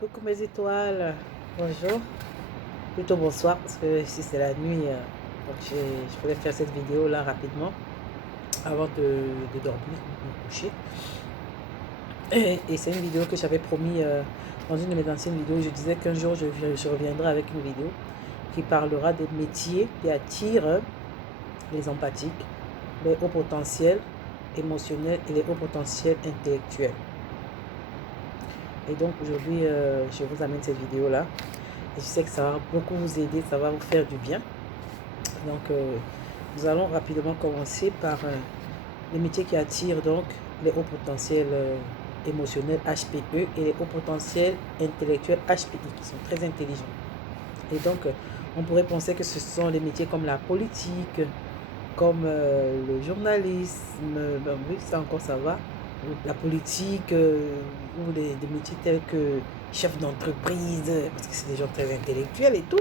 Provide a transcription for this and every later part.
Coucou mes étoiles, bonjour, plutôt bonsoir parce que ici c'est la nuit, donc je voulais faire cette vidéo là rapidement avant de dormir, de me coucher. Et c'est une vidéo que j'avais promis dans une de mes anciennes vidéos. Je disais qu'un jour je reviendrai avec une vidéo qui parlera des métiers qui attirent les empathiques, les hauts potentiels émotionnels et les hauts potentiels intellectuels. Et donc aujourd'hui, je vous amène cette vidéo là. Et je sais que ça va beaucoup vous aider, ça va vous faire du bien. Donc, nous allons rapidement commencer par les métiers qui attirent donc les hauts potentiels émotionnels HPE et les hauts potentiels intellectuels HPI qui sont très intelligents. Et donc, on pourrait penser que ce sont les métiers comme la politique, comme le journalisme, ben oui, ça encore ça va, la politique, ou des métiers tels que chef d'entreprise, parce que c'est des gens très intellectuels et tout.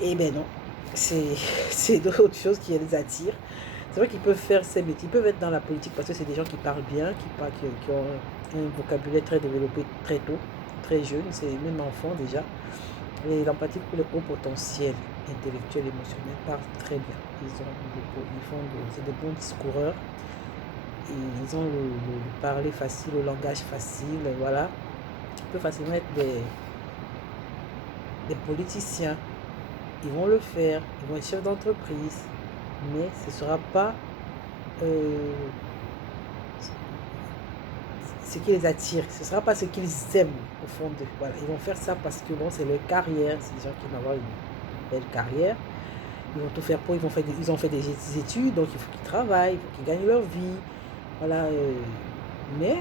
Et ben non, c'est d'autres choses qui les attirent. C'est vrai qu'ils peuvent faire ces métiers, ils peuvent être dans la politique parce que c'est des gens qui parlent bien, qui ont un vocabulaire très développé très tôt, très jeune, c'est même enfant déjà. Les empathiques pour le haut potentiel intellectuel, émotionnel parlent très bien. C'est de bons discoureurs. Et ils ont le parler facile, le langage facile, voilà. Ils peuvent facilement être des politiciens. Ils vont le faire, ils vont être chefs d'entreprise, mais ce ne sera pas ce qui les attire, ce ne sera pas ce qu'ils aiment au fond d'eux. Voilà. Ils vont faire ça parce que bon, c'est leur carrière, c'est des gens qui vont avoir une belle carrière. Ils vont tout faire pour, ils ont fait des études, donc il faut qu'ils travaillent, il faut qu'ils gagnent leur vie. Voilà. Mais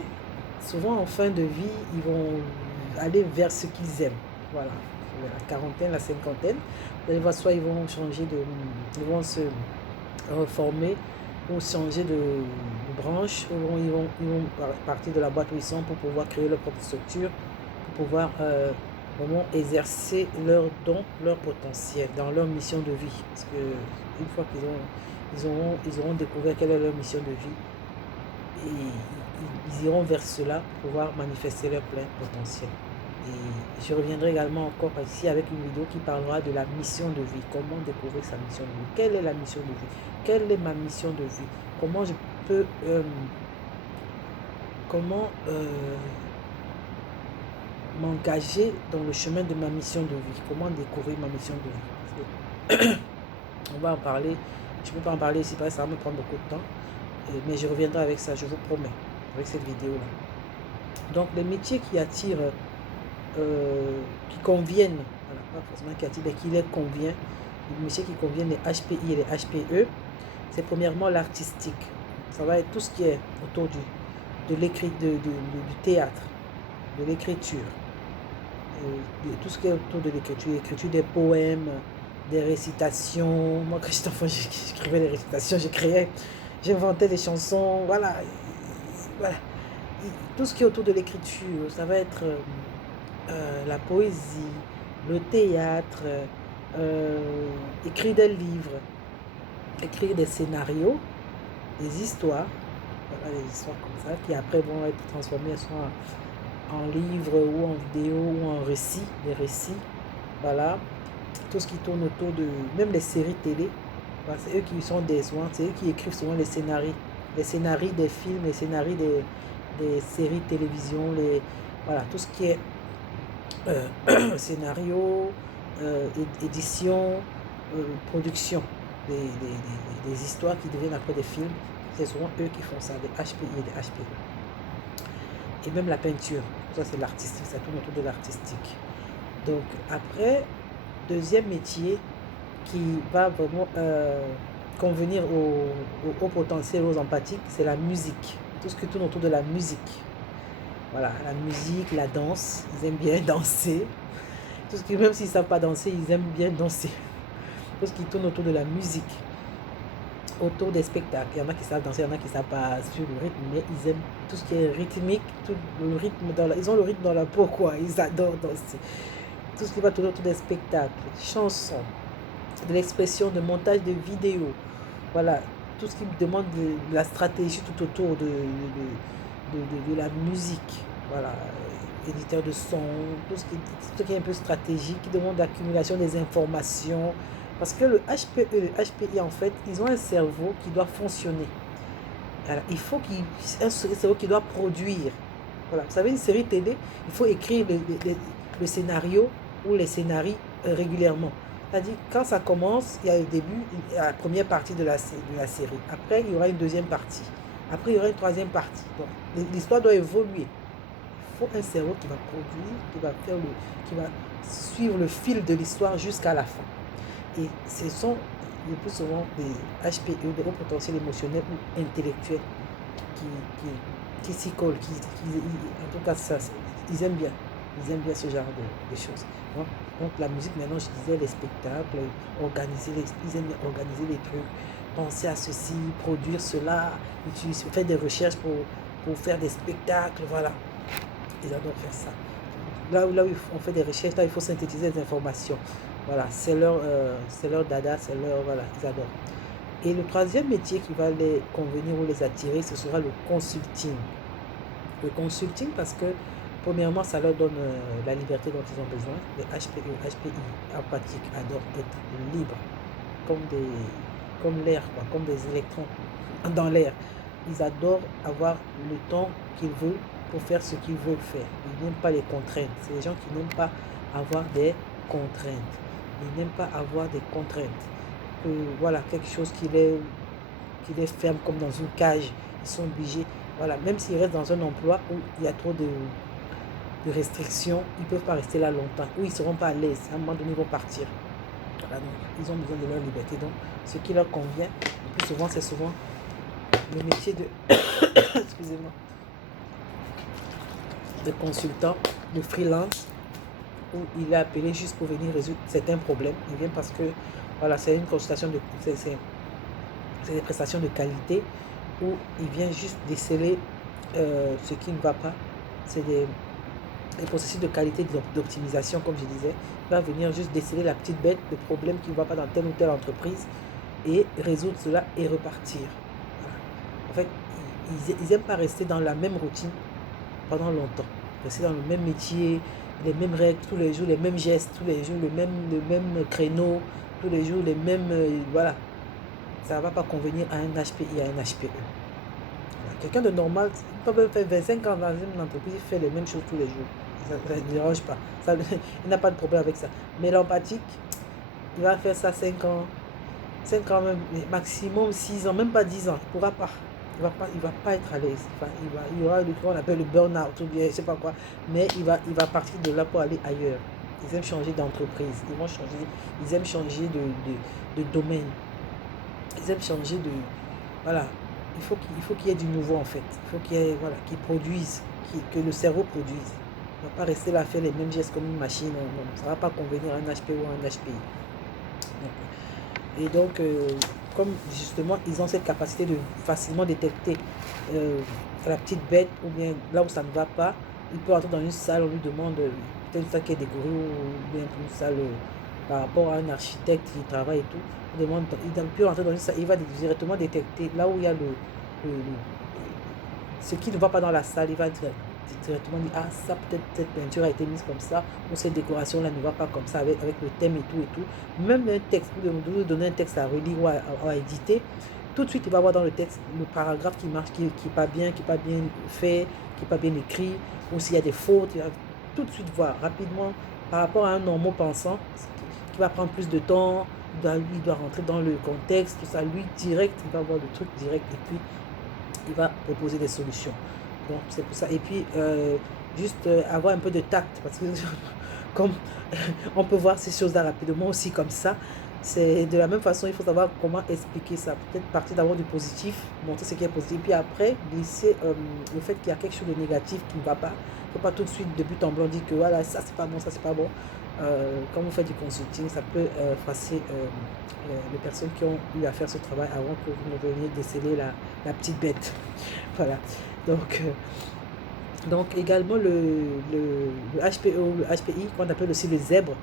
souvent en fin de vie, ils vont aller vers ce qu'ils aiment. Voilà. La quarantaine, la cinquantaine. Vous allez voir, soit ils vont changer ils vont se reformer ou changer de branche, ou ils vont partir de la boîte où ils sont pour pouvoir créer leur propre structure, pour pouvoir vraiment exercer leurs dons, leur potentiel dans leur mission de vie. Parce que une fois ils auront découvert quelle est leur mission de vie, et ils iront vers cela pour pouvoir manifester leur plein potentiel. Et je reviendrai également encore ici avec une vidéo qui parlera de la mission de vie. Comment découvrir sa mission de vie? Quelle est la mission de vie? Quelle est ma mission de vie? Comment je peux m'engager dans le chemin de ma mission de vie? Comment découvrir ma mission de vie? On va en parler. Je ne peux pas en parler ici parce que ça va me prendre beaucoup de temps. Mais je reviendrai avec ça, je vous promets, avec cette vidéo-là. Donc, les métiers qui attirent, qui conviennent, voilà, pas forcément qui attirent, mais qui les convient, les métiers qui conviennent, les HPI et les HPE, c'est premièrement l'artistique. Ça va être tout ce qui est autour du théâtre, de l'écriture, tout ce qui est autour de l'écriture des poèmes, des récitations. Moi, quand j'étais enfant, j'écrivais des récitations, j'inventais des chansons, voilà. Voilà. Tout ce qui est autour de l'écriture, ça va être la poésie, le théâtre, écrire des livres, écrire des scénarios, des histoires, voilà, des histoires comme ça, qui après vont être transformées soit en livres ou en vidéo ou en récits, des récits, voilà. Tout ce qui tourne autour de, même les séries télé, voilà, c'est eux qui sont c'est eux qui écrivent souvent les scénarios des films, les scénarios des séries de télévision, voilà, tout ce qui est scénario, édition, production des histoires qui deviennent après des films. C'est souvent eux qui font ça, des HPI et des HPE. Et même la peinture, ça c'est l'artistique, ça tourne autour de l'artistique. Donc après, deuxième métier qui va vraiment convenir au potentiel, aux empathiques, c'est la musique. Tout ce qui tourne autour de la musique. Voilà, la musique, la danse, ils aiment bien danser. Tout ce qui, même s'ils ne savent pas danser, ils aiment bien danser. Tout ce qui tourne autour de la musique, autour des spectacles. Il y en a qui savent danser, il y en a qui ne savent pas suivre le rythme, mais ils aiment tout ce qui est rythmique, tout le rythme ils ont le rythme dans la peau, quoi. Ils adorent danser. Tout ce qui va tourner autour des spectacles, des chansons, de l'expression, de montage de vidéos. Voilà, tout ce qui demande de la stratégie tout autour de la musique. Voilà, éditeur de son, tout ce qui est un peu stratégique, qui demande l'accumulation des informations. Parce que le HPE, le HPI, en fait, ils ont un cerveau qui doit fonctionner. Alors, il faut un cerveau qui doit produire. Voilà. Vous savez, une série télé, il faut écrire le scénario ou les scénarios régulièrement. C'est-à-dire, quand ça commence, il y a le début, la première partie de la série. Après, il y aura une deuxième partie. Après, il y aura une troisième partie. Donc, l'histoire doit évoluer. Il faut un cerveau qui va produire, qui va suivre le fil de l'histoire jusqu'à la fin. Et ce sont le plus souvent des HPE, des hauts potentiels émotionnels ou intellectuels qui s'y collent, en tout cas, ils aiment bien. Ils aiment bien ce genre de choses. Donc la musique, maintenant, je disais, les spectacles, ils aiment bien organiser les trucs, penser à ceci, produire cela, faire des recherches pour faire des spectacles, voilà. Ils adorent faire ça. Là où on fait des recherches, là, il faut synthétiser les informations. Voilà, c'est leur dada, voilà, ils adorent. Et le troisième métier qui va les convenir ou les attirer, ce sera le consulting. Le consulting parce que, premièrement, ça leur donne la liberté dont ils ont besoin. Les HPI en pratique adorent être libres, comme l'air, comme des électrons dans l'air. Ils adorent avoir le temps qu'ils veulent pour faire ce qu'ils veulent faire. Ils n'aiment pas les contraintes. C'est les gens qui n'aiment pas avoir des contraintes. Ils n'aiment pas avoir des contraintes. Voilà, quelque chose qui les ferme comme dans une cage. Ils sont obligés. Voilà, même s'ils restent dans un emploi où il y a trop de restrictions, ils ne peuvent pas rester là longtemps. Ou ils ne seront pas à l'aise. À un moment donné, ils vont partir. Voilà, donc ils ont besoin de leur liberté. Donc, ce qui leur convient, le plus souvent, c'est souvent le métier de excusez-moi, de consultant, de freelance, où il est appelé juste pour venir résoudre certains problèmes. Il vient parce que voilà, c'est une consultation c'est des prestations de qualité où il vient juste déceler ce qui ne va pas. C'est des processus de qualité d'optimisation, comme je disais. Il va venir juste déceler la petite bête, le problème qui ne va pas dans telle ou telle entreprise et résoudre cela et repartir. Voilà. En fait, ils n'aiment pas rester dans la même routine pendant longtemps. Rester dans le même métier, les mêmes règles tous les jours, les mêmes gestes tous les jours, le même créneau, tous les jours, les mêmes... voilà. Ça ne va pas convenir à un HPI et à un HPE. Voilà. Quelqu'un de normal, il peut faire 25 ans dans une entreprise, il fait les mêmes choses tous les jours. Ça ne dérange pas. Il n'a pas de problème avec ça. Mais l'empathique, il va faire ça 5 ans. 5 ans même, maximum 6 ans, même pas 10 ans. Il ne pourra pas. Il va pas être à l'aise. Enfin, il y aura ce qu'on appelle le burn-out ou bien je sais pas quoi. Mais il va partir de là pour aller ailleurs. Ils aiment changer d'entreprise. Ils aiment changer de domaine. Ils aiment changer de... Voilà. Il faut qu'il y ait du nouveau en fait. Il faut qu'il y ait, voilà, qu'ils produisent, que le cerveau produise. Il ne va pas rester là à faire les mêmes gestes comme une machine. Non, ça ne va pas convenir à un HP ou à un HPI. Et donc, comme justement, ils ont cette capacité de facilement détecter la petite bête ou bien là où ça ne va pas, il peut entrer dans une salle, on lui demande peut-être une salle qui est décorée ou bien une salle par rapport à un architecte qui travaille et tout. Il peut entrer dans une salle, il va directement détecter là où il y a ce qui ne va pas dans la salle, il va directement dire ah ça peut-être cette peinture a été mise comme ça ou cette décoration là ne va pas comme ça avec le thème et tout. Même un texte, vous lui donner un texte à relire ou à éditer, tout de suite il va voir dans le texte le paragraphe qui marche, qui n'est pas bien fait, qui n'est pas bien écrit, ou s'il y a des fautes, il va tout de suite voir rapidement par rapport à un normal pensant qui va prendre plus de temps. Il doit rentrer dans le contexte, tout ça, lui direct, il va voir le truc direct et puis il va proposer des solutions. Donc c'est pour ça. Et puis juste avoir un peu de tact, parce que comme on peut voir ces choses-là rapidement aussi comme ça, c'est de la même façon, il faut savoir comment expliquer ça. Peut-être partir d'abord du positif, montrer ce qui est positif, puis après glisser le fait qu'il y a quelque chose de négatif qui ne va pas. Il ne faut pas tout de suite de but en blanc dire que voilà, ça c'est pas bon, ça c'est pas bon. Quand vous faites du consulting, ça peut froisser les personnes qui ont eu à faire ce travail avant que vous ne veniez déceler la petite bête. Voilà. Donc également le HPE ou le HPI, qu'on appelle aussi le zèbre,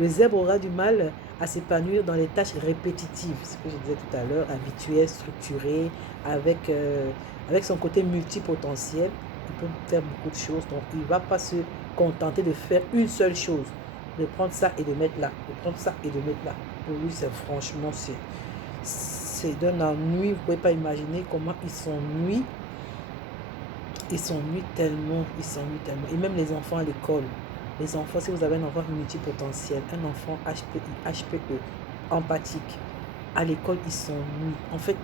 le zèbre aura du mal à s'épanouir dans les tâches répétitives, ce que je disais tout à l'heure, habituelles, structurées, avec son côté multipotentiel. il peut faire beaucoup de choses. Donc, il ne va pas se contenter de faire une seule chose, de prendre ça et de mettre là, de prendre ça et de mettre là. Pour lui, c'est franchement, c'est d'un ennui. Vous ne pouvez pas imaginer comment il s'ennuie. Il s'ennuie tellement, il s'ennuie tellement. Et même les enfants à l'école. Les enfants, si vous avez un enfant multipotentiel, un enfant HPI, HPE, empathique, à l'école, il s'ennuie. En fait,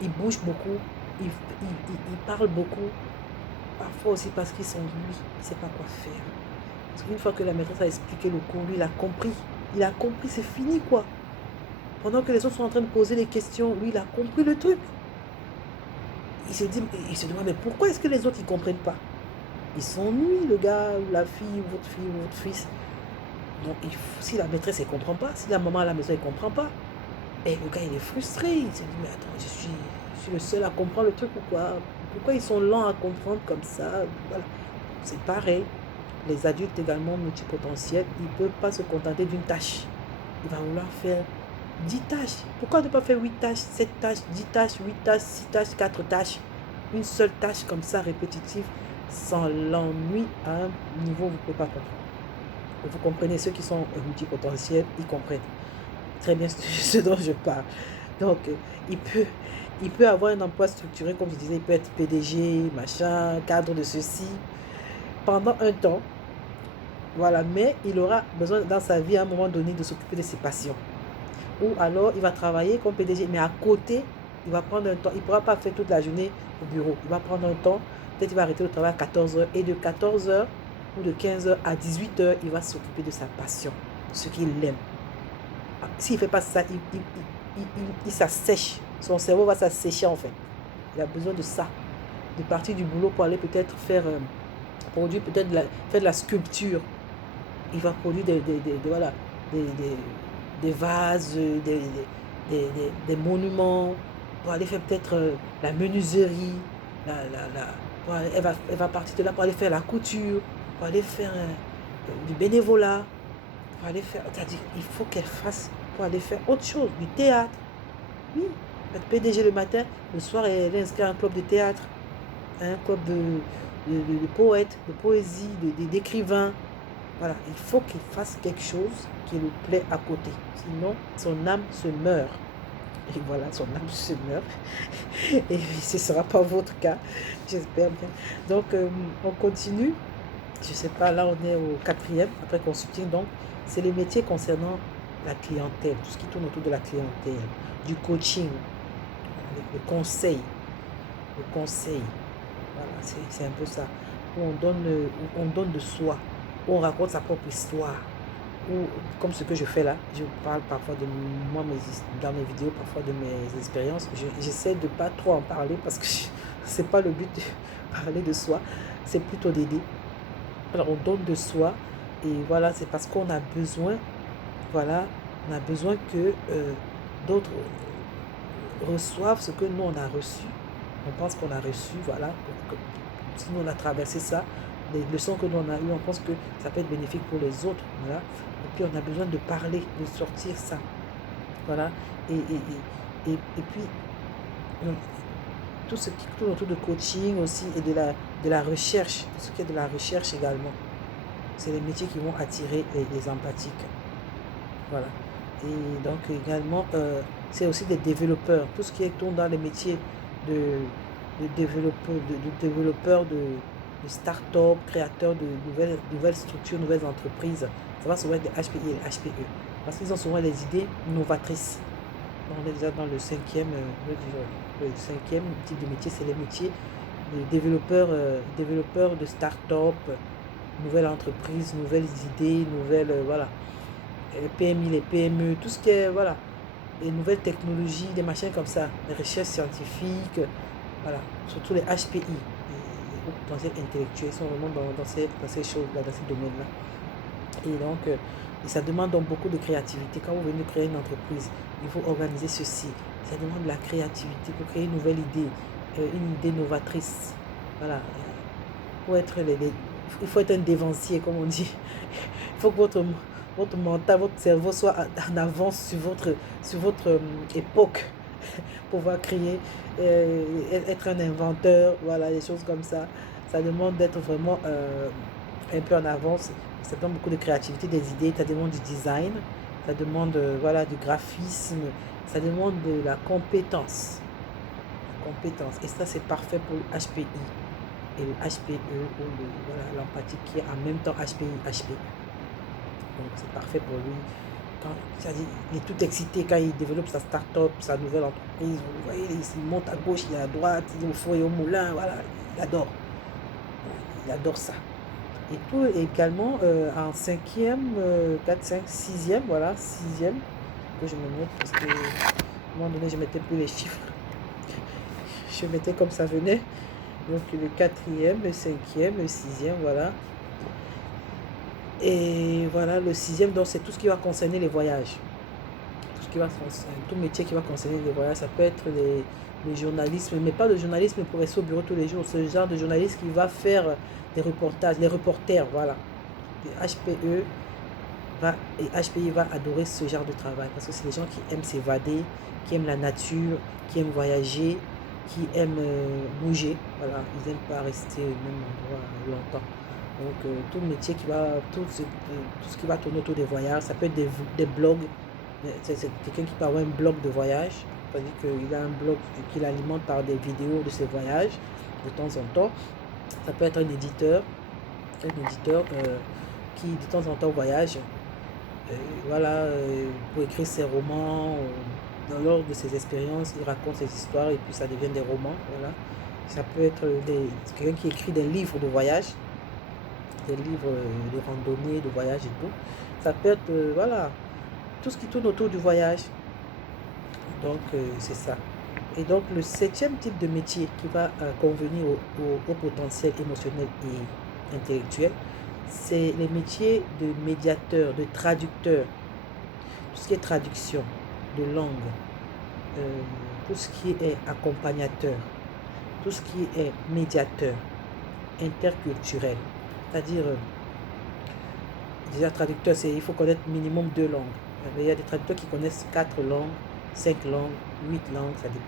il bouge beaucoup, il parle beaucoup. Parfois aussi parce qu'il s'ennuie, il ne sait pas quoi faire. Parce qu'une fois que la maîtresse a expliqué le cours, lui, il a compris. Il a compris, c'est fini, quoi. Pendant que les autres sont en train de poser les questions, lui, il a compris le truc. Il se demande, mais pourquoi est-ce que les autres, ils ne comprennent pas? Ils s'ennuient, le gars, ou la fille, ou votre fils. Donc, si la maîtresse, elle ne comprend pas, si la maman à la maison, elle ne comprend pas, et le gars, il est frustré. Il se dit, mais attends, je suis le seul à comprendre le truc ou quoi? Pourquoi ils sont lents à comprendre comme ça? Voilà. C'est pareil. Les adultes également multipotentiels, ils ne peuvent pas se contenter d'une tâche. Il va vouloir faire 10 tâches. Pourquoi ne pas faire 8 tâches, 7 tâches, 10 tâches, 8 tâches, 6 tâches, 4 tâches? Une seule tâche comme ça, répétitive, sans l'ennui à un niveau où vous ne pouvez pas comprendre. Vous comprenez, ceux qui sont multipotentiels, ils comprennent très bien ce dont je parle. Donc, il peut avoir un emploi structuré, comme je disais, il peut être PDG, machin, cadre de ceci, pendant un temps. Voilà, mais il aura besoin dans sa vie à un moment donné de s'occuper de ses passions. Ou alors il va travailler comme PDG, mais à côté, il va prendre un temps. Il ne pourra pas faire toute la journée au bureau. Il va prendre un temps. Peut-être il va arrêter le travail à 14h. Et de 14h ou de 15h à 18h, il va s'occuper de sa passion, ce qu'il aime. S'il ne fait pas ça, il s'assèche. Son cerveau va s'assécher en fait. Il a besoin de ça. De partir du boulot pour aller peut-être faire, produire peut-être faire de la sculpture. Il va produire voilà, des vases, des monuments, pour aller faire peut-être la menuiserie, elle va partir de là pour aller faire la couture, pour aller faire du bénévolat, pour aller faire, c'est-à-dire il faut qu'elle fasse, pour aller faire autre chose, du théâtre. Oui, être PDG le matin, le soir elle est inscrite à un club de théâtre, un club de poètes, de poésie, d'écrivains. Voilà, il faut qu'il fasse quelque chose qui lui plaît à côté. Sinon, son âme se meurt. Et voilà, son âme se meurt. Et ce ne sera pas votre cas, j'espère bien. Donc, on continue. Je ne sais pas, là, on est au 4e, après consulting. Donc, c'est les métiers concernant la clientèle, tout ce qui tourne autour de la clientèle, du coaching, le conseil. Le conseil, voilà, c'est un peu ça. Où on donne de soi. On raconte sa propre histoire, ou comme ce que je fais là, je parle parfois de moi, dans mes vidéos, parfois de mes expériences. J'essaie de ne pas trop en parler parce que c'est pas le but de parler de soi, c'est plutôt d'aider. Alors on donne de soi et voilà, c'est parce qu'on a besoin, voilà, on a besoin que d'autres reçoivent ce que nous on a reçu. On pense qu'on a reçu, voilà, si nous on a traversé ça, les leçons que nous on a eues, on pense que ça peut être bénéfique pour les autres, voilà. Et puis on a besoin de parler, de sortir ça, voilà. Et puis tout ce qui tourne autour de coaching aussi et de la recherche, tout ce qui est de la recherche également, c'est les métiers qui vont attirer les empathiques, voilà. Et donc également c'est aussi des développeurs, tout ce qui tourne dans les métiers de développeurs de start-up, créateurs de nouvelles structures, nouvelles entreprises. Ça va souvent être des HPI et HPE. Parce qu'ils ont souvent les idées novatrices. On est déjà dans le cinquième type de métier, c'est les métiers de développeurs de start-up, nouvelles entreprises, nouvelles idées, nouvelles, voilà. Les PMI, les PME, tout ce qui est, voilà, les nouvelles technologies, des machins comme ça, les recherches scientifiques, voilà, surtout les HPI, les hauts potentiels intellectuels, sont vraiment dans ces choses-là, dans ces domaines-là. Et donc, ça demande donc beaucoup de créativité. Quand vous venez de créer une entreprise, il faut organiser ceci. Ça demande de la créativité pour créer une nouvelle idée, une idée novatrice. Voilà. Il faut être un dévancier, comme on dit. Il faut que votre mental, votre cerveau soit en avance sur votre époque pour pouvoir créer, être un inventeur, voilà, des choses comme ça. Ça demande d'être vraiment un peu en avance. Ça demande beaucoup de créativité, des idées. Ça demande du design. Ça demande voilà, du graphisme. Ça demande de la compétence. Et ça, c'est parfait pour le HPI et le HPE ou voilà, l'empathie qui est en même temps HPI, HPE. Donc, c'est parfait pour lui. Il est tout excité quand il développe sa start-up, sa nouvelle entreprise. Vous voyez, il monte à gauche, il est à droite, il est au four et au moulin. Voilà, il adore. Il adore ça. Et tout également en 5e, 4, 5, 6e, voilà, 6e, que je me mette parce que à un moment donné, je ne mettais plus les chiffres. Je mettais comme ça venait. Donc le 4e, le 5e, le 6e, voilà. Et voilà, le 6e, donc c'est tout ce qui va concerner les voyages. Tout métier qui va concerner les voyages, ça peut être le journalisme, mais pas le journalisme pour rester au bureau tous les jours. C'est le genre de journaliste qui va faire des reportages, les reporters, voilà. Et HPI va adorer ce genre de travail parce que c'est des gens qui aiment s'évader, qui aiment la nature, qui aiment voyager, qui aiment bouger. Voilà, ils n'aiment pas rester au même endroit longtemps. Donc tout le métier tout ce qui va tourner autour des voyages, ça peut être des blogs. C'est quelqu'un qui peut avoir un blog de voyage, c'est-à-dire qu'il a un blog qu'il alimente par des vidéos de ses voyages de temps en temps. Ça peut être un éditeur qui de temps en temps voyage, voilà, pour écrire ses romans. Lors de ses expériences, il raconte ses histoires et puis ça devient des romans. Voilà. Ça peut être quelqu'un qui écrit des livres de voyage, des livres de randonnée, de voyage et tout. Ça peut être, voilà, tout ce qui tourne autour du voyage. Donc, c'est ça. Et donc, le 7e type de métier qui va convenir au potentiel émotionnel et intellectuel, c'est les métiers de médiateur, de traducteur. Tout ce qui est traduction de langue, tout ce qui est accompagnateur, tout ce qui est médiateur, interculturel. C'est-à-dire, déjà traducteur, il faut connaître minimum 2 langues. Il y a des traducteurs qui connaissent 4 langues, 5 langues, 8 langues, ça dépend.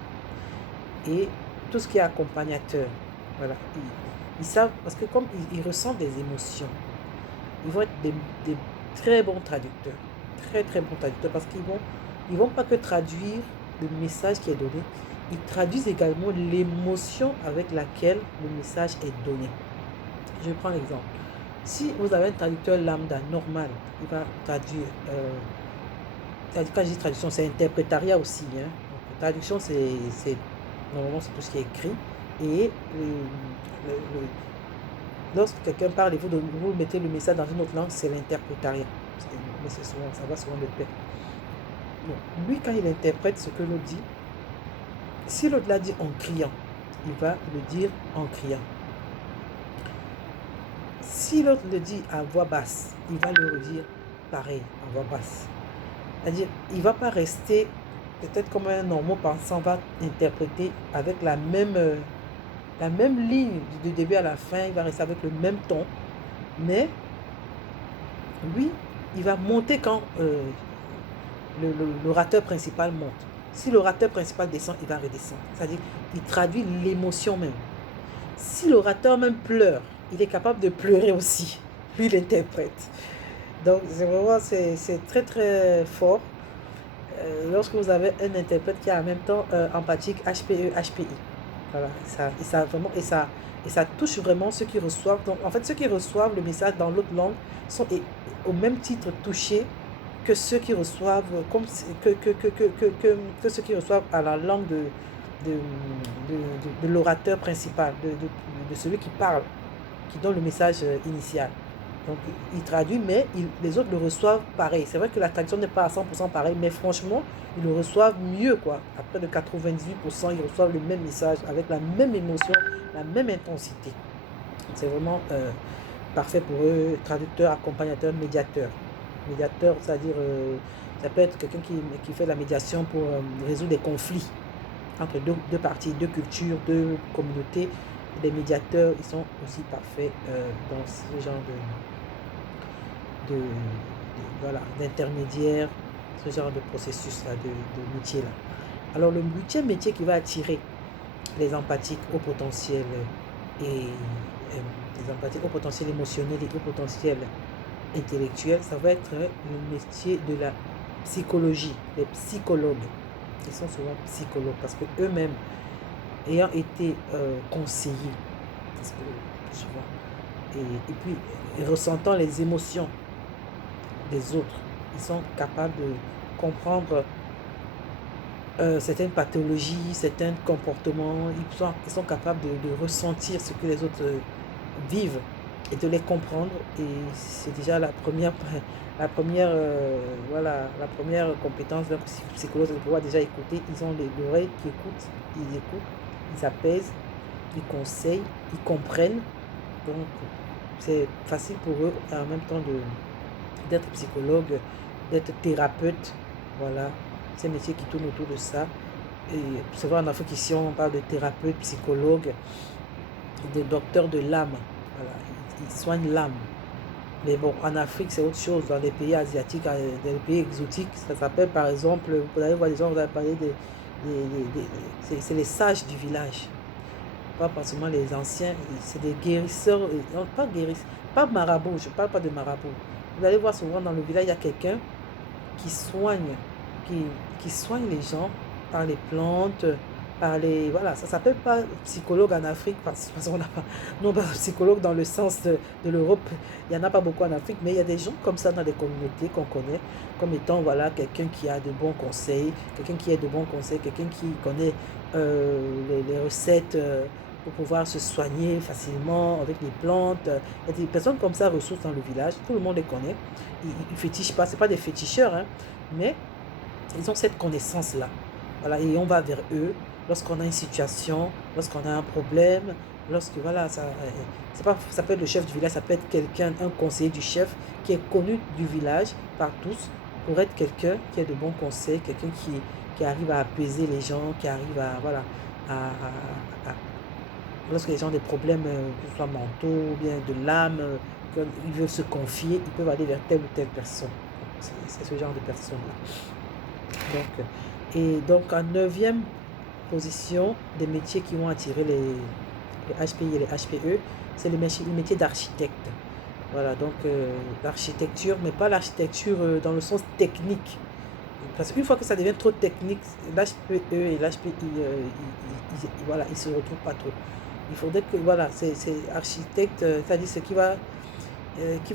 Et tout ce qui est accompagnateur, voilà, ils savent, parce que comme ils ressentent des émotions, ils vont être des très bons traducteurs, très très bons traducteurs, parce qu'ils vont pas que traduire le message qui est donné, ils traduisent également l'émotion avec laquelle le message est donné. Je prends l'exemple. Si vous avez un traducteur lambda normal, il va traduire, quand je dis traduction, c'est interprétariat aussi. Hein. Donc, traduction, normalement, c'est tout ce qui est écrit. Et lorsque quelqu'un parle et vous mettez le message dans une autre langue, c'est l'interprétariat. Mais ça va souvent de pair. Donc, lui, quand il interprète ce que l'autre dit, si l'autre l'a dit en criant, il va le dire en criant. Si l'autre le dit à voix basse, il va le redire pareil, à voix basse. C'est-à-dire, il ne va pas rester peut-être comme un normand pensant, va interpréter avec la même ligne du début à la fin, il va rester avec le même ton, mais lui, il va monter quand l'orateur principal monte. Si l'orateur principal descend, il va redescendre. C'est-à-dire, il traduit l'émotion même. Si l'orateur même pleure, il est capable de pleurer aussi. Lui, il interprète. Donc, c'est très, très fort. Lorsque vous avez un interprète qui est en même temps empathique, HPE, HPI. Voilà, et ça touche vraiment ceux qui reçoivent. Donc, en fait, ceux qui reçoivent le message dans l'autre langue sont au même titre touchés que ceux qui reçoivent, que ceux qui reçoivent à la langue de l'orateur principal, de celui qui parle, qui donne le message initial. Donc, il traduit, mais les autres le reçoivent pareil. C'est vrai que la traduction n'est pas à 100% pareil, mais franchement, ils le reçoivent mieux, quoi. À près de 98%, ils reçoivent le même message, avec la même émotion, la même intensité. C'est vraiment parfait pour eux, traducteur, accompagnateur, médiateur. Médiateur, c'est-à-dire, ça peut être quelqu'un qui fait la médiation pour résoudre des conflits entre deux parties, deux cultures, deux communautés. Les médiateurs, ils sont aussi parfaits dans ce genre voilà, d'intermédiaire, ce genre de processus-là, de métier-là. Alors, le 8e métier qui va attirer les empathiques au potentiel et des empathiques au potentiel émotionnel et au potentiel intellectuel, ça va être le métier de la psychologie, les psychologues. Ils sont souvent psychologues parce que eux-mêmes, ayant été conseillers, parce que souvent, et puis ressentant les émotions des autres, ils sont capables de comprendre certaines pathologies, certains comportements, ils sont capables de ressentir ce que les autres vivent et de les comprendre. Et c'est déjà voilà, la première compétence d'un psychologue, c'est de pouvoir déjà écouter. Ils ont l'oreille qui écoutent, ils apaisent, ils conseillent, ils comprennent. Donc, c'est facile pour eux en même temps d'être psychologue, d'être thérapeute. Voilà, c'est un métier qui tourne autour de ça. Et c'est vrai, en Afrique, ici, on parle de thérapeute, psychologue, de docteur de l'âme. Voilà, ils soignent l'âme. Mais bon, en Afrique, c'est autre chose. Dans les pays asiatiques, dans les pays exotiques, ça s'appelle par exemple, vous allez voir des gens, vous allez parler c'est les sages du village. Pas forcément les anciens, c'est des guérisseurs, non, pas guérisseurs, pas marabout, je ne parle pas de marabout. Vous allez voir souvent dans le village, il y a quelqu'un qui soigne, qui soigne les gens par les plantes, par les... Voilà, ça ne s'appelle pas psychologue en Afrique, parce qu'on n'a pas... Non, pas psychologue dans le sens de l'Europe, il n'y en a pas beaucoup en Afrique, mais il y a des gens comme ça dans les communautés qu'on connaît, comme étant, voilà, quelqu'un qui a de bons conseils, quelqu'un qui a de bons conseils, quelqu'un qui connaît les recettes pour pouvoir se soigner facilement avec les plantes. Il y a des personnes comme ça ressources dans le village, tout le monde les connaît. Ils ne fétichent pas, ce pas des féticheurs, hein, mais ils ont cette connaissance-là. Voilà, et on va vers eux lorsqu'on a une situation, lorsqu'on a un problème, lorsque, voilà, ça peut être le chef du village, ça peut être quelqu'un, un conseiller du chef qui est connu du village par tous, pour être quelqu'un qui a de bons conseils, quelqu'un qui arrive à apaiser les gens, qui arrive à, voilà, à lorsque les gens ont des problèmes, que ce soit mentaux ou bien de l'âme, qu'ils veulent se confier, ils peuvent aller vers telle ou telle personne. C'est ce genre de personne-là. Donc, et donc, en 9e position des métiers qui vont attirer les HPI et les HPE, c'est le métier d'architecte. Voilà, donc l'architecture, mais pas l'architecture dans le sens technique. Parce qu'une fois que ça devient trop technique, l'HPE et l'HPI, voilà, ils ne se retrouvent pas trop. Il faudrait que, voilà, c'est architecte, c'est-à-dire ce qui va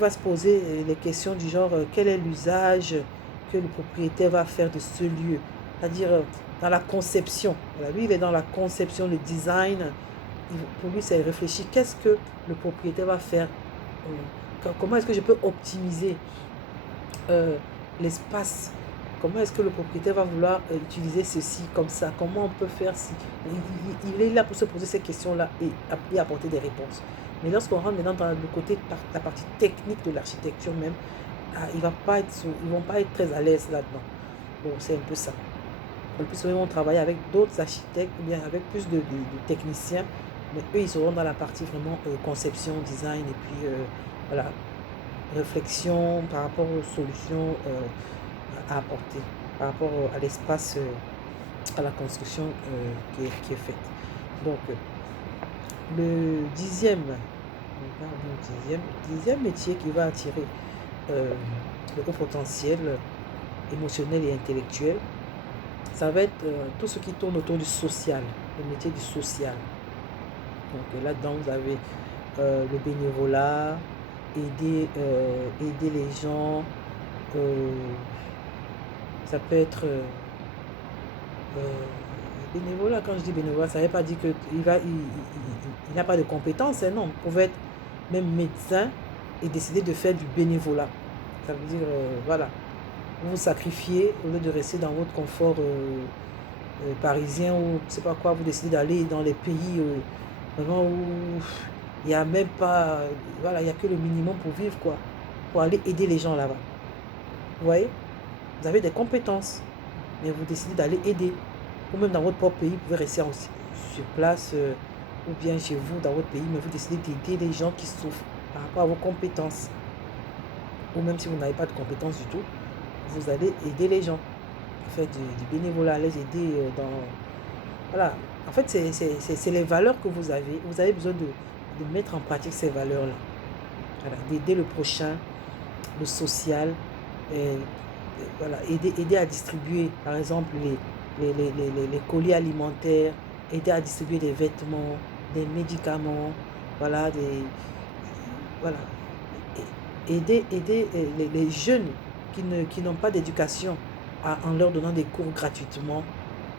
se poser les questions du genre, quel est l'usage que le propriétaire va faire de ce lieu. C'est-à-dire, dans la conception. Voilà, lui, il est dans la conception, le design. Pour lui, c'est réfléchir. Qu'est-ce que le propriétaire va faire? Comment est-ce que je peux optimiser l'espace? Comment est-ce que le propriétaire va vouloir utiliser ceci comme ça? Comment on peut faire si... Il est là pour se poser ces questions-là et apporter des réponses. Mais lorsqu'on rentre maintenant dans le côté, la partie technique de l'architecture même, ils ne vont pas être très à l'aise là-dedans. Bon, c'est un peu ça. Le plus souvent, on travaille avec d'autres architectes, ou bien avec plus de techniciens, mais eux, ils seront dans la partie vraiment conception, design, et puis voilà, réflexion par rapport aux solutions à apporter, par rapport à l'espace, à la construction qui est faite. Donc, le dixième métier qui va attirer le haut potentiel émotionnel et intellectuel, ça va être tout ce qui tourne autour du social, le métier du social. Donc là-dedans, vous avez le bénévolat, aider les gens. Ça peut être bénévolat. Quand je dis bénévolat, ça ne veut pas dire qu'il n'a pas de compétences. Hein, non, vous pouvez être même médecin et décider de faire du bénévolat. Ça veut dire, voilà, vous vous sacrifiez au lieu de rester dans votre confort parisien ou je ne sais pas quoi, vous décidez d'aller dans les pays vraiment où il n'y a même pas, voilà, il n'y a que le minimum pour vivre, quoi, pour aller aider les gens là-bas. Vous voyez, vous avez des compétences, mais vous décidez d'aller aider. Ou même dans votre propre pays, vous pouvez rester sur place ou bien chez vous, dans votre pays, mais vous décidez d'aider les gens qui souffrent par rapport à vos compétences. Ou même si vous n'avez pas de compétences du tout, vous allez aider les gens. Faire du bénévolat, les aider dans... Voilà. En fait, c'est les valeurs que vous avez. Vous avez besoin de mettre en pratique ces valeurs-là. Voilà, d'aider le prochain, le social, et voilà, aider à distribuer, par exemple, les colis alimentaires, aider à distribuer des vêtements, des médicaments, voilà, voilà, aider les jeunes qui n'ont pas d'éducation en leur donnant des cours gratuitement,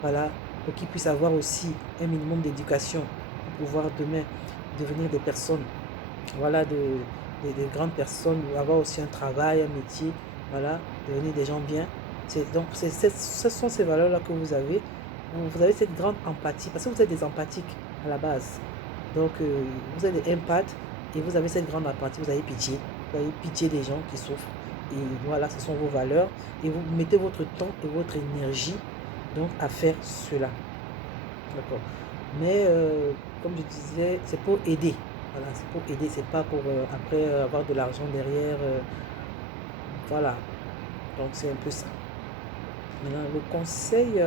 voilà, pour qu'ils puissent avoir aussi un minimum d'éducation pour pouvoir demain devenir des personnes, voilà, des grandes personnes, avoir aussi un travail, un métier, voilà, devenir des gens bien. Donc, ce sont ces valeurs-là que vous avez. Vous avez cette grande empathie, parce que vous êtes des empathiques à la base. Donc, vous êtes des empathes et vous avez cette grande empathie, vous avez pitié. Vous avez pitié des gens qui souffrent. Et voilà, ce sont vos valeurs. Et vous mettez votre temps et votre énergie donc à faire cela. D'accord. Mais comme je disais, c'est pour aider. Voilà, c'est pour aider, c'est pas pour après avoir de l'argent derrière. Voilà. Donc c'est un peu ça. Maintenant, le conseil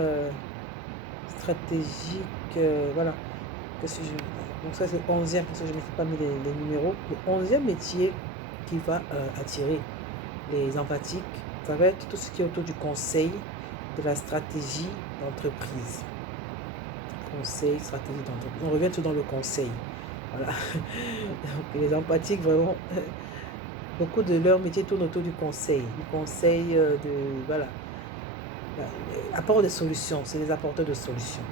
stratégique, voilà. Donc ça c'est le 11e, parce que je ne me suis pas mis les numéros. Le 11e métier qui va attirer les empathiques, ça va être tout ce qui est autour du conseil, de la stratégie d'entreprise. Conseil, stratégie d'entreprise. On revient tout dans le conseil. Voilà. Donc, les empathiques, vraiment, beaucoup de leur métier tourne autour du conseil. Du conseil voilà. Apport des solutions, c'est les apporteurs de solutions.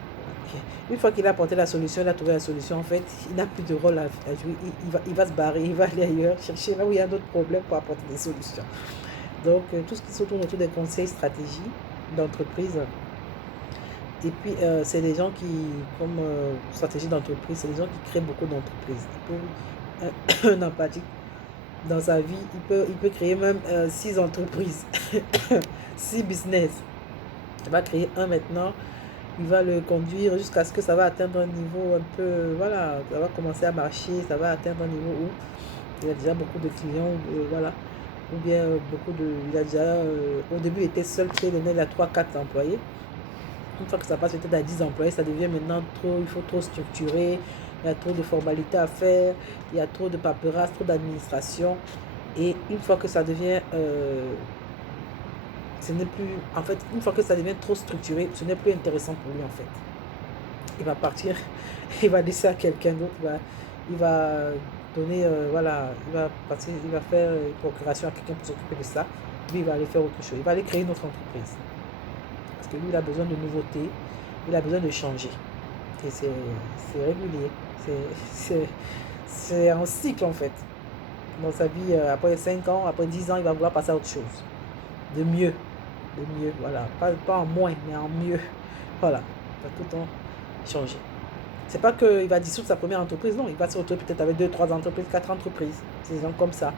Une fois qu'il a apporté la solution, il a trouvé la solution, en fait, il n'a plus de rôle à jouer. Il va se barrer, il va aller ailleurs, chercher là où il y a d'autres problèmes pour apporter des solutions. Donc, tout ce qui se tourne autour des conseils, stratégies d'entreprise. Et puis, c'est des gens qui, comme stratégie d'entreprise, c'est des gens qui créent beaucoup d'entreprises. Un empathique, dans sa vie, il peut créer même 6 entreprises, 6 business. Il va créer un maintenant, il va le conduire jusqu'à ce que ça va atteindre un niveau un peu, voilà, ça va commencer à marcher, ça va atteindre un niveau où il y a déjà beaucoup de clients, voilà, ou bien il a déjà, au début il était seul, il donnait à 3-4 employés. Une fois que ça passe peut-être à 10 employés, ça devient maintenant trop, il faut trop structurer, il y a trop de formalités à faire, il y a trop de paperasse, trop d'administration. Et une fois que ça devient, ce n'est plus, en fait, une fois que ça devient trop structuré, ce n'est plus intéressant pour lui en fait. Il va partir, il va laisser à quelqu'un d'autre, il va donner, voilà, il va faire une procuration à quelqu'un pour s'occuper de ça. Lui, il va aller faire autre chose, il va aller créer une autre entreprise. Parce que lui, il a besoin de nouveautés, il a besoin de changer. Et c'est régulier, c'est un cycle en fait. Dans sa vie, après 5 ans, après 10 ans, il va vouloir passer à autre chose. De mieux, voilà. Pas en moins, mais en mieux. Voilà, il va tout le temps changer. C'est pas qu'il va dissoudre sa première entreprise, non, il va se retrouver peut-être avec 2-3 entreprises, 4 entreprises. C'est des gens comme ça.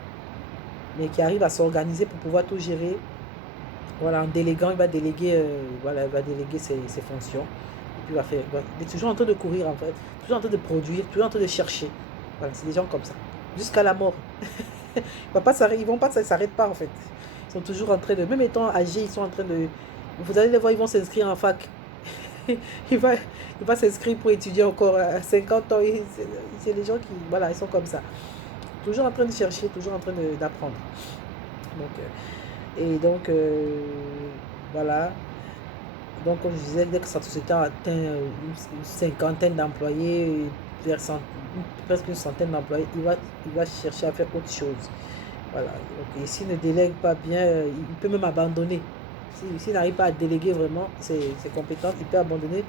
Mais qui arrivent à s'organiser pour pouvoir tout gérer. Voilà, en déléguant, il va déléguer, voilà, il va déléguer ses fonctions. Et puis il est toujours en train de courir en fait, toujours en train de produire, toujours en train de chercher. Voilà, c'est des gens comme ça. Jusqu'à la mort. Ils vont pas s'arrêtent pas en fait. Ils sont toujours en train de, même étant âgés, ils sont en train de, vous allez les voir, ils vont s'inscrire en fac. il va s'inscrire pour étudier encore à 50 ans. C'est les gens qui, voilà, ils sont comme ça. Toujours en train de chercher, toujours en train d'apprendre. Donc, voilà. Donc, comme je disais, dès que cette société a atteint une cinquantaine d'employés, presque une centaine d'employés, il va chercher à faire autre chose. Voilà. Donc, et s'il ne délègue pas bien, il peut même abandonner. S'il n'arrive pas à déléguer vraiment ses compétences, il peut abandonner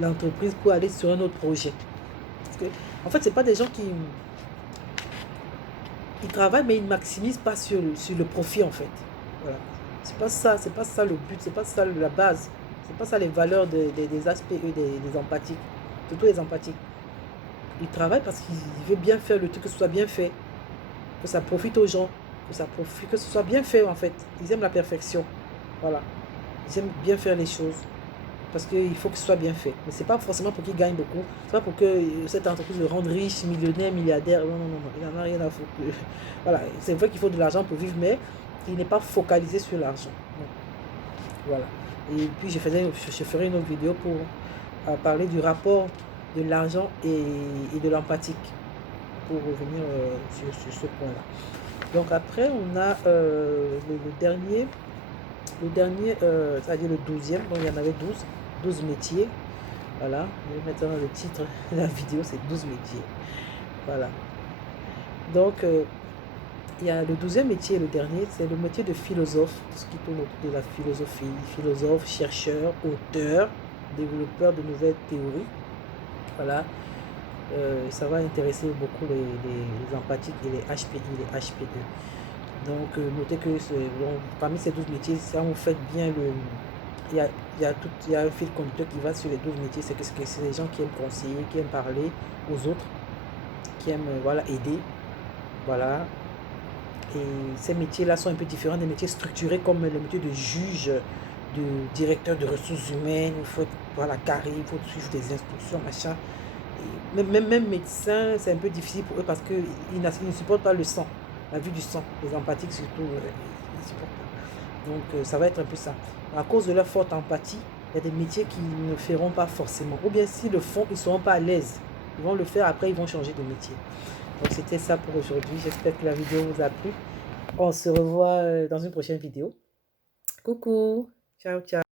l'entreprise pour aller sur un autre projet. Parce que, en fait, ce n'est pas des gens qui travaillent, mais ils ne maximisent pas sur le profit, en fait. Voilà. C'est pas ça le but, c'est pas ça la base. C'est pas ça les valeurs des aspects des empathiques, surtout les empathiques. Ils travaillent parce qu'ils veulent bien faire le truc, que ce soit bien fait, que ça profite aux gens, que ce soit bien fait en fait. Ils aiment la perfection. Voilà. Ils aiment bien faire les choses parce qu'il faut que ce soit bien fait. Mais c'est pas forcément pour qu'ils gagnent beaucoup. C'est pas pour que cette entreprise le rende riche, millionnaire, milliardaire. Non. Il n'en a rien à foutre. Voilà. C'est vrai qu'il faut de l'argent pour vivre, mais il n'est pas focalisé sur l'argent. Voilà. Et puis je ferai une autre vidéo pour parler du rapport de l'argent et de l'empathique. pour revenir sur ce point-là. Donc après, on a le dernier c'est-à-dire le 12e, donc il y en avait 12 métiers. Voilà, maintenant le titre de la vidéo, c'est 12 métiers. Voilà. Donc, il y a le 12e métier, le dernier, c'est le métier de philosophe, tout ce qui tourne autour de la philosophie, philosophe, chercheur, auteur, développeur de nouvelles théories. Voilà. Ça va intéresser beaucoup les empathiques et les HPI, les HPE. Donc, notez que parmi ces 12 métiers, ça vous faites bien le... Il y a un fil conducteur qui va sur les 12 métiers, c'est que c'est les gens qui aiment conseiller, qui aiment parler aux autres, qui aiment voilà, aider. Voilà. Et ces métiers-là sont un peu différents des métiers structurés comme le métier de juge, de directeur de ressources humaines. Il faut être voilà, carré, il faut suivre des instructions, machin. Et même médecin, c'est un peu difficile pour eux parce qu'ils ne supportent pas le sang, la vue du sang. Les empathiques surtout, ils ne supportent pas. Donc ça va être un peu ça. À cause de leur forte empathie, il y a des métiers qu'ils ne feront pas forcément. Ou bien s'ils le font, ils ne seront pas à l'aise. Ils vont le faire, après ils vont changer de métier. Donc c'était ça pour aujourd'hui. J'espère que la vidéo vous a plu. On se revoit dans une prochaine vidéo. Coucou, ciao, ciao.